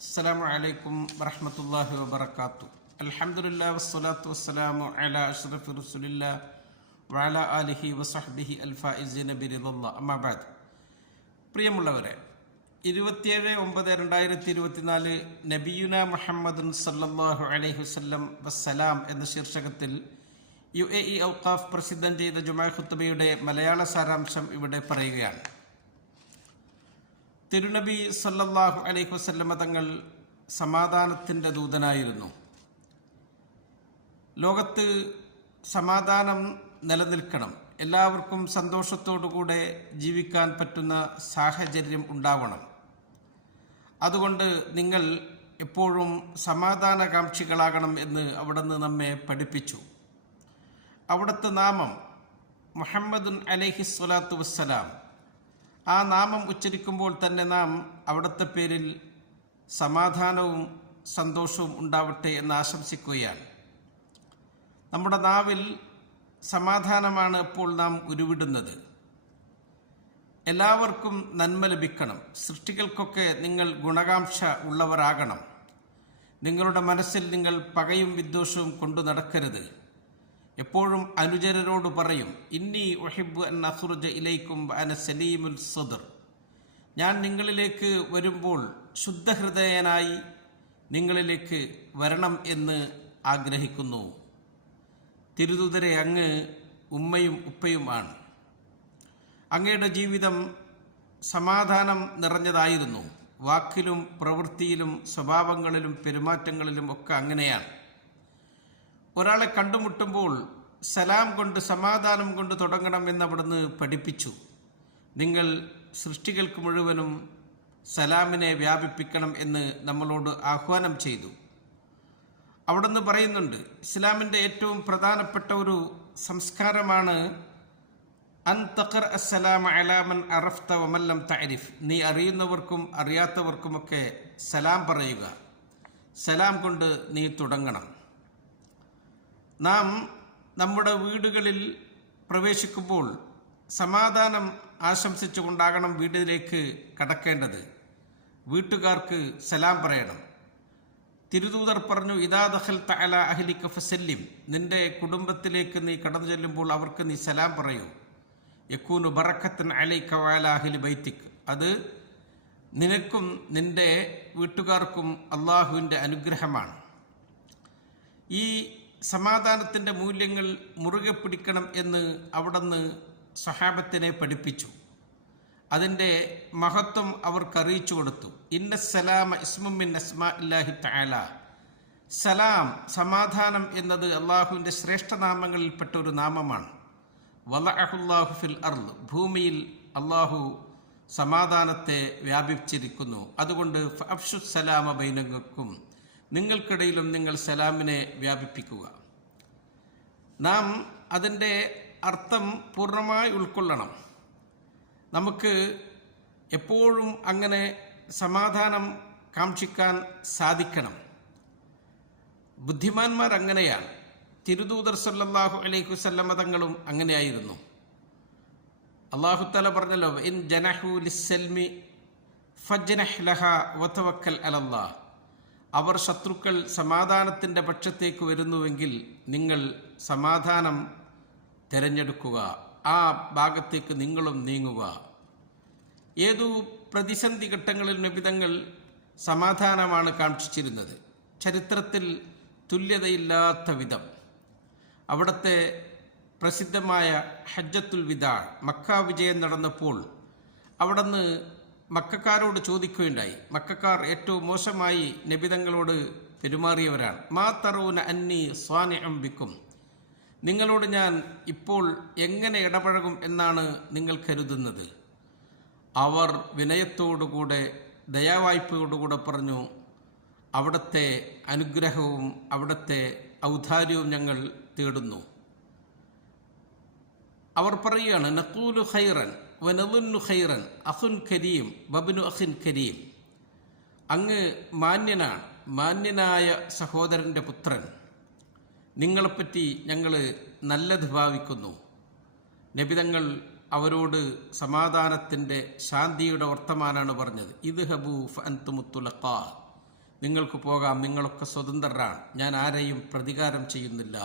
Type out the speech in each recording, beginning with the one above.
അസ്സലാമു അലൈക്കും വറഹ്മത്തുള്ളാഹി വബറകാതുഹു. അൽഹംദുലില്ലാഹി വസ്സലാത്തു വസ്സലാമു അലാ അഷ്റഫി റസൂലില്ലാഹി വഅലാ ആലിഹി വസഹ്ബിഹി അൽഫായിസീന ബിറിദല്ലാഹ്. അമ്മാ ബഅദ്. പ്രിയമുള്ളവരെ, 27/9/2024 നബിയുന മുഹമ്മദുൻ സല്ലല്ലാഹു അലൈഹി വസല്ലം വസ്സലാം എന്ന ശീർഷകത്തിൽ UAE ഔഖാഫ് പ്രസിദ്ധം ചെയ്ത ജുമാ ഖുത്ബയുടെ മലയാള സാരാംശം ഇവിടെ പറയുകയാണ്. തിരുനബി സല്ലല്ലാഹു അലൈഹി വസല്ലമ തങ്ങൾ സമാധാനത്തിൻ്റെ ദൂതനായിരുന്നു. ലോകത്ത് സമാധാനം നിലനിൽക്കണം, എല്ലാവർക്കും സന്തോഷത്തോടുകൂടെ ജീവിക്കാൻ പറ്റുന്ന സാഹചര്യം ഉണ്ടാവണം. അതുകൊണ്ട് നിങ്ങൾ എപ്പോഴും സമാധാനകാംക്ഷികളാകണം എന്ന് അവിടുന്ന് നമ്മെ പഠിപ്പിച്ചു. അവിടുത്തെ നാമം മുഹമ്മദുൻ അലൈഹി സ്വലാത്തു വസ്സലാം. ആ നാമം ഉച്ചരിക്കുമ്പോൾ തന്നെ നാം അവിടുത്തെ പേരിൽ സമാധാനവും സന്തോഷവും ഉണ്ടാവട്ടെ എന്ന് ആശംസിക്കുകയാണ്. നമ്മുടെ നാവിൽ സമാധാനമാണ് ഇപ്പോൾ നാം ഉരുവിടുന്നത്. എല്ലാവർക്കും നന്മ ലഭിക്കണം, സൃഷ്ടികൾക്കൊക്കെ നിങ്ങൾ ഗുണകാംക്ഷ ഉള്ളവരാകണം. നിങ്ങളുടെ മനസ്സിൽ നിങ്ങൾ പകയും വിദ്വേഷവും കൊണ്ടു നടക്കരുത്. എപ്പോഴും അനുചരരോട് പറയും, ഇന്നി ഉഹിബ്ബു അൻ അഖ്റുജ ഇലൈക്കും അന സലീമുൽ സദ്ർ. ഞാൻ നിങ്ങളിലേക്ക് വരുമ്പോൾ ശുദ്ധഹൃദയനായി നിങ്ങളിലേക്ക് വരണം എന്ന് ആഗ്രഹിക്കുന്നു. തിരുദൂതരെ, അങ്ങ് ഉമ്മയും ഉപ്പയുമാണ്. അങ്ങയുടെ ജീവിതം സമാധാനം നിറഞ്ഞതായിരുന്നു. വാക്കിലും പ്രവൃത്തിയിലും സ്വഭാവങ്ങളിലും പെരുമാറ്റങ്ങളിലും ഒക്കെ അങ്ങനെയാണ്. ഒരാളെ കണ്ടുമുട്ടുമ്പോൾ സലാം കൊണ്ട്, സമാധാനം കൊണ്ട് തുടങ്ങണമെന്ന് അവിടുന്ന് പഠിപ്പിച്ചു. നിങ്ങൾ സൃഷ്ടികൾക്ക് മുഴുവനും സലാമിനെ വ്യാപിപ്പിക്കണം എന്ന് നമ്മളോട് ആഹ്വാനം ചെയ്തു. അവിടുന്ന് പറയുന്നുണ്ട്, ഇസ്ലാമിൻ്റെ ഏറ്റവും പ്രധാനപ്പെട്ട ഒരു സംസ്കാരമാണ് അൻ തഖർ അസ്സലാമ അലാ മൻ അറഫ്ത വമൻ ലം തഅരിഫ്. നീ അറിയുന്നവർക്കും അറിയാത്തവർക്കുമൊക്കെ സലാം പറയുക. സലാം കൊണ്ട് നീ തുടങ്ങണം. നാം നമ്മുടെ വീടുകളിൽ പ്രവേശിക്കുമ്പോൾ സമാധാനം ആശംസിച്ചുകൊണ്ടാകണം വീട്ടിലേക്ക് കടക്കേണ്ടത്. വീട്ടുകാർക്ക് സലാം പറയണം. തിരുദൂതർ പറഞ്ഞു, ഇദാ ദഖൽത അലാ അഹ്ലിക ഫസല്ലിം. നിന്റെ കുടുംബത്തിലേക്ക് നീ കടന്നു ചെല്ലുമ്പോൾ അവർക്ക് നീ സലാം പറയൂ. യകൂനു ബറക്കത്തൻ അലൈക വഅലാ അഹ്ലി ബൈതിക്. അത് നിനക്കും നിന്റെ വീട്ടുകാർക്കും അള്ളാഹുവിൻ്റെ അനുഗ്രഹമാണ്. ഈ സമാധാനത്തിൻ്റെ മൂല്യങ്ങൾ മുറുകെ പിടിക്കണം എന്ന് അവിടുന്ന് സ്വഹാബത്തിനെ പഠിപ്പിച്ചു. അതിൻ്റെ മഹത്വം അവർക്ക് അറിയിച്ചു കൊടുത്തു. ഇന്ന സലാമ ഇസ്മും മിൻ അസ്മാഇല്ലാഹി തആല. സലാം, സമാധാനം എന്നത് അള്ളാഹുവിൻ്റെ ശ്രേഷ്ഠനാമങ്ങളിൽപ്പെട്ട ഒരു നാമമാണ്. വലഅഹുല്ലാഹു ഫിൽ അർള്. ഭൂമിയിൽ അള്ളാഹു സമാധാനത്തെ വ്യാപിച്ചിരിക്കുന്നു. അതുകൊണ്ട് ഫഅഫ്ശു സലാമ ബൈനക്കും. നിങ്ങൾക്കിടയിലും നിങ്ങൾ സലാമിനെ വ്യാപിപ്പിക്കുക. നാം അതിൻ്റെ അർത്ഥം പൂർണ്ണമായി ഉൾക്കൊള്ളണം. നമുക്ക് എപ്പോഴും അങ്ങനെ സമാധാനം കാക്ഷിക്കാൻ സാധിക്കണം. ബുദ്ധിമാന്മാർ അങ്ങനെയാണ്. തിരുദൂതർ സല്ലല്ലാഹു അലൈഹി വസല്ലമ തങ്ങളും അങ്ങനെയായിരുന്നു. അല്ലാഹു തആല പറഞ്ഞല്ലോ, ഇൻ ജനഹു ലിസ്സൽമി ഫജ്നഹ് ലഹാ വതവക്കൽ അലല്ലാഹ്. അവർ ശത്രുക്കൾ സമാധാനത്തിൻ്റെ പക്ഷത്തേക്ക് വരുന്നുവെങ്കിൽ നിങ്ങൾ സമാധാനം തിരഞ്ഞെടുക്കുക, ആ ഭാഗത്തേക്ക് നിങ്ങളും നീങ്ങുക. ഏതു പ്രതിസന്ധി ഘട്ടങ്ങളിൽ നബിതങ്ങൾ സമാധാനമാണ് കാക്ഷിച്ചിരുന്നത്. ചരിത്രത്തിൽ തുല്യതയില്ലാത്ത വിധം. അവിടുത്തെ പ്രസിദ്ധമായ ഹജ്ജത്തുൽ വിദാ, മക്ക വിജയം നടന്നപ്പോൾ അവിടുന്ന് മക്കക്കാരോട് ചോദിക്കുകയുണ്ടായി. മക്കക്കാർ ഏറ്റവും മോശമായി നബിതങ്ങളോട് പെരുമാറിയവരാണ്. മാ തറൂന അന്നി സ്വാനിഅം ബിക്കും. നിങ്ങളോട് ഞാൻ ഇപ്പോൾ എങ്ങനെ ഇടപഴകും എന്നാണ് നിങ്ങൾ കരുതുന്നത്? അവർ വിനയത്തോടുകൂടെ, ദയാവായ്പയോടുകൂടെ പറഞ്ഞു, അവിടുത്തെ അനുഗ്രഹവും അവിടുത്തെ ഔദാര്യവും ഞങ്ങൾ തേടുന്നു. അവർ പറയുകയാണ്, നഖൂലു ഖൈറൻ വനദുന്നു ഖൈറൻ അഖുൻ കരീം വബ്നു അഖിൻ കരീം. അങ്ങ് മാന്യനാണ്, മാന്യനായ സഹോദരൻ്റെ പുത്രൻ. നിങ്ങളെപ്പറ്റി ഞങ്ങൾ നല്ലത് ഭാവിക്കുന്നു. നബിതങ്ങൾ അവരോട് സമാധാനത്തിൻ്റെ, ശാന്തിയുടെ വർത്തമാനാണ് പറഞ്ഞത്. ഇദ്ഹബൂ ഫഅൻതുമുത്തുലഖാ. നിങ്ങൾക്ക് പോകാം, നിങ്ങളൊക്കെ സ്വതന്ത്രരാണ്, ഞാൻ ആരെയും പ്രതികാരം ചെയ്യുന്നില്ല.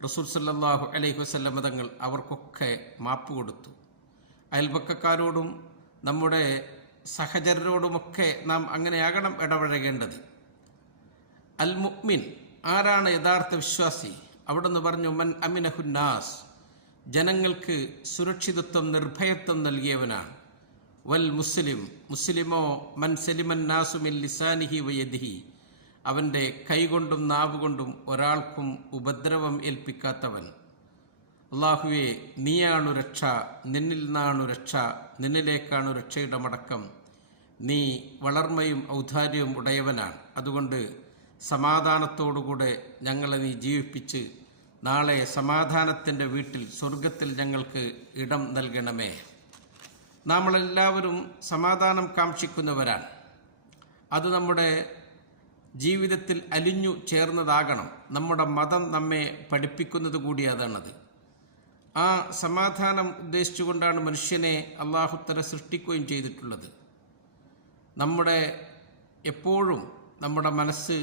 റസൂൽ സല്ലല്ലാഹു അലൈഹി വസല്ലം തങ്ങൾ അവർക്കൊക്കെ മാപ്പ് കൊടുത്തു. അയൽപക്കക്കാരോടും നമ്മുടെ സഹചരരോടുമൊക്കെ നാം അങ്ങനെയാകണം ഇടപഴകേണ്ടത്. അൽ മുഅ്മിൻ, ആരാണ് യഥാർത്ഥ വിശ്വാസി? അവിടുന്ന് പറഞ്ഞു, മൻ അമിനഹുന്നാസ്, ജനങ്ങൾക്ക് സുരക്ഷിതത്വം നിർഭയത്വം നൽകിയവനാണ്. വൽ മുസ്ലിം, മുസ്ലിമോ മൻ സലിമൻ നാസു മിൻ ലിസാനിഹി വയദിഹി, അവൻ്റെ കൈകൊണ്ടും നാവുകൊണ്ടും ഒരാൾക്കും ഉപദ്രവം ഏൽപ്പിക്കാത്തവൻ. അല്ലാഹുവേ, നീയാണു രക്ഷ, നിന്നിൽ നിന്നാണു രക്ഷ, നിന്നിലേക്കാണു രക്ഷയുടെ മടക്കം. നീ വളർമയും ഔദാര്യവും ഉടയവനാണ്. അതുകൊണ്ട് സമാധാനത്തോടുകൂടെ ഞങ്ങളെ നീ ജീവിപ്പിച്ച് നാളെ സമാധാനത്തിൻ്റെ വീട്ടിൽ സ്വർഗത്തിൽ ഞങ്ങൾക്ക് ഇടം നൽകണമേ. നമ്മളെല്ലാവരും സമാധാനം കാക്ഷിക്കുന്നവരാണ്. അത് നമ്മുടെ ജീവിതത്തിൽ അലിഞ്ഞു ചേർന്നതാകണം. നമ്മുടെ മതം നമ്മെ പഠിപ്പിക്കുന്നത് കൂടി അതാണത്. ആ സമാധാനം ഉദ്ദേശിച്ചുകൊണ്ടാണ് മനുഷ്യനെ അല്ലാഹുത്തആല സൃഷ്ടിക്കുകയും ചെയ്തിട്ടുള്ളത്. നമ്മുടെ എപ്പോഴും നമ്മുടെ മനസ്സ്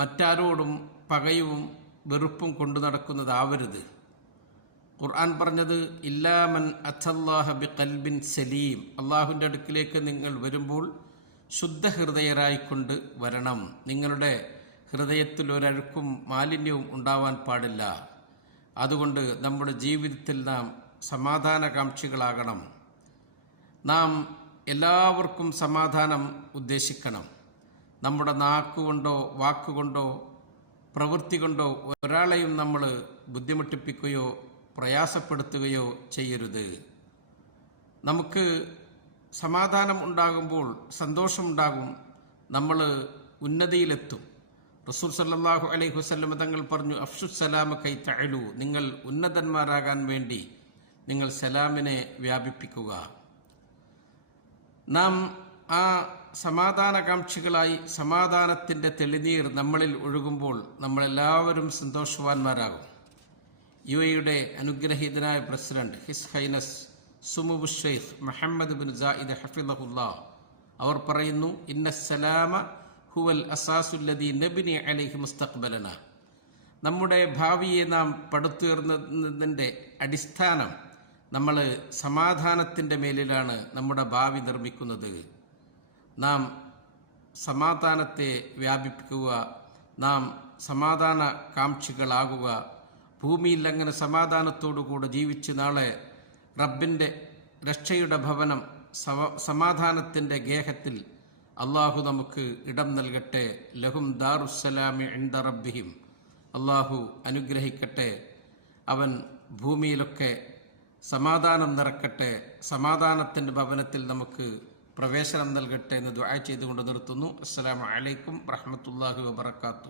മറ്റാരോടും പകയും വെറുപ്പും കൊണ്ടു നടക്കുന്നതാവരുത്. ഖുർആൻ പറഞ്ഞത്, ഇല്ലാമൻ അത്തല്ലാഹ ബി ഖൽബിൻ സലീം, അള്ളാഹുവിൻ്റെ അടുക്കിലേക്ക് നിങ്ങൾ വരുമ്പോൾ ശുദ്ധഹൃദയരായിക്കൊണ്ട് വരണം. നിങ്ങളുടെ ഹൃദയത്തിൽ ഒരഴുക്കും മാലിന്യവും ഉണ്ടാവാൻ പാടില്ല. അതുകൊണ്ട് നമ്മുടെ ജീവിതത്തിൽ നാം സമാധാനകാംക്ഷികളാകണം. നാം എല്ലാവർക്കും സമാധാനം ഉദ്ദേശിക്കണം. നമ്മുടെ നാക്കുകൊണ്ടോ വാക്കുകൊണ്ടോ പ്രവൃത്തി കൊണ്ടോ ഒരാളെയും നമ്മൾ ബുദ്ധിമുട്ടിപ്പിക്കുകയോ പ്രയാസപ്പെടുത്തുകയോ ചെയ്യരുത്. നമുക്ക് സമാധാനം ഉണ്ടാകുമ്പോൾ സന്തോഷമുണ്ടാകും, നമ്മൾ ഉന്നതിയിലെത്തും. റസൂൽ സല്ലല്ലാഹു അലൈഹി വസല്ലം തങ്ങൾ പറഞ്ഞു, അഫ്ശുസ്സലാമ കൈ തഅലു, നിങ്ങൾ ഉന്നതന്മാരാകാൻ വേണ്ടി നിങ്ങൾ സലാമിനെ വ്യാപിപ്പിക്കുക. നാം ആ സമാധാനകാംക്ഷികളായി സമാധാനത്തിൻ്റെ തെളിനീർ നമ്മളിൽ ഒഴുകുമ്പോൾ നമ്മളെല്ലാവരും സന്തോഷവാന്മാരാകും. യുഎഇയുടെ അനുഗ്രഹീതനായ പ്രസിഡന്റ് ഹിസ് ഹൈനസ് സുമുബു ഷെയ്ഖ് മുഹമ്മദ് ബിൻ സായിദ് ഹഫിളഹുല്ലാഹ് അവർ പറയുന്നു, ഇന്ന സലാമ ഹുവൽ അസാസുല്ലദീ നബ്നി അലൈഹി മുസ്തഖ്ബലന, നമ്മുടെ ഭാവിയെ നാം പടുത്തുയർന്നതിൻ്റെ അടിസ്ഥാനം നമ്മൾ സമാധാനത്തിൻ്റെ മേലിലാണ് നമ്മുടെ ഭാവി നിർമ്മിക്കുന്നത്. നാം സമാധാനത്തെ വ്യാപിപ്പിക്കുക, നാം സമാധാന കാംക്ഷികളാകുക. ഭൂമിയിൽ അങ്ങനെ സമാധാനത്തോടുകൂടെ ജീവിച്ച് നാളെ റബ്ബിൻ്റെ രക്ഷയുടെ ഭവനം സമാധാനത്തിൻ്റെ ഗേഹത്തിൽ അള്ളാഹു നമുക്ക് ഇടം നൽകട്ടെ. ലഹും ദാറുസ്സലാമി ഇൻദ റബ്ബിഹിം, അള്ളാഹു അനുഗ്രഹിക്കട്ടെ. അവൻ ഭൂമിയിലൊക്കെ സമാധാനം നിറക്കട്ടെ, സമാധാനത്തിൻ്റെ ഭവനത്തിൽ നമുക്ക് പ്രവേശനം നൽകട്ടെ എന്ന് ദുആ ചെയ്തുകൊണ്ട് നിർത്തുന്നു. അസ്സലാമു അലൈക്കും വറഹ്മത്തുള്ളാഹി വബറകാതുഹു.